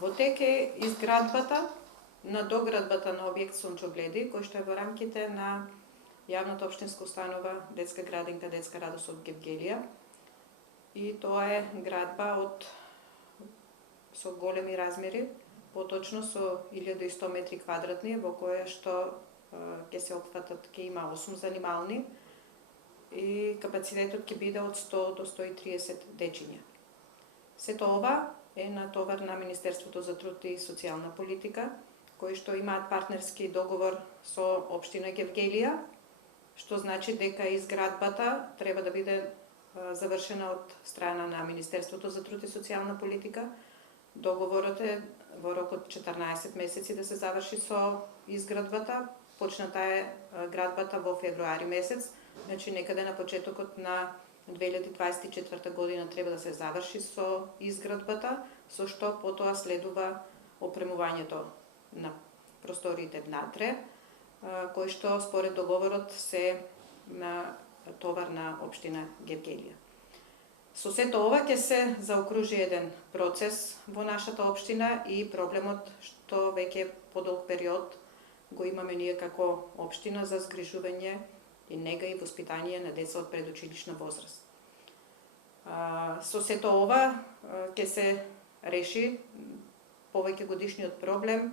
Во тек е изградбата на доградбата на објект Сончогледи, кој што е во рамките на јавната општинска установа Детска градинка Детска радост од Гевгелија. И тоа е градба со големи размери, поточно со 1100 метри квадратни, во која што ќе се опфатат, ќе има 8 занимални и капацитетот ќе биде од 100 до 130 дечиња. Сето ова е натовар на Министерството за труд и социјална политика, кои што имаат партнерски договор со општина Гевгелија, што значи дека изградбата треба да биде завршена од страна на Министерството за труд и социјална политика. Договорот е во рок од 14 месеци да се заврши со изградбата. Почната е градбата во февруари месец, значи некаде на почетокот на 2024 година треба да се заврши со изградбата, со што потоа следува опремувањето на просториите внатре, кои што според договорот се на товар на општина Гевгелија. Со сето ова ќе се заокружи еден процес во нашата општина и проблемот што веќе подолг период го имаме ние како општина за згрижување и нега и воспитание на деца од предучилишна возраст. Со сето ова ќе се реши повеќе годишниот проблем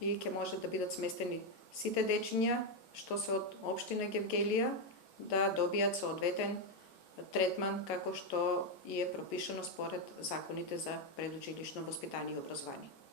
и ќе може да бидат сместени сите дечиња што се од општина Гевгелија да добијат соодветен третман како што и е пропишано според законите за предучилишно воспитание и образование.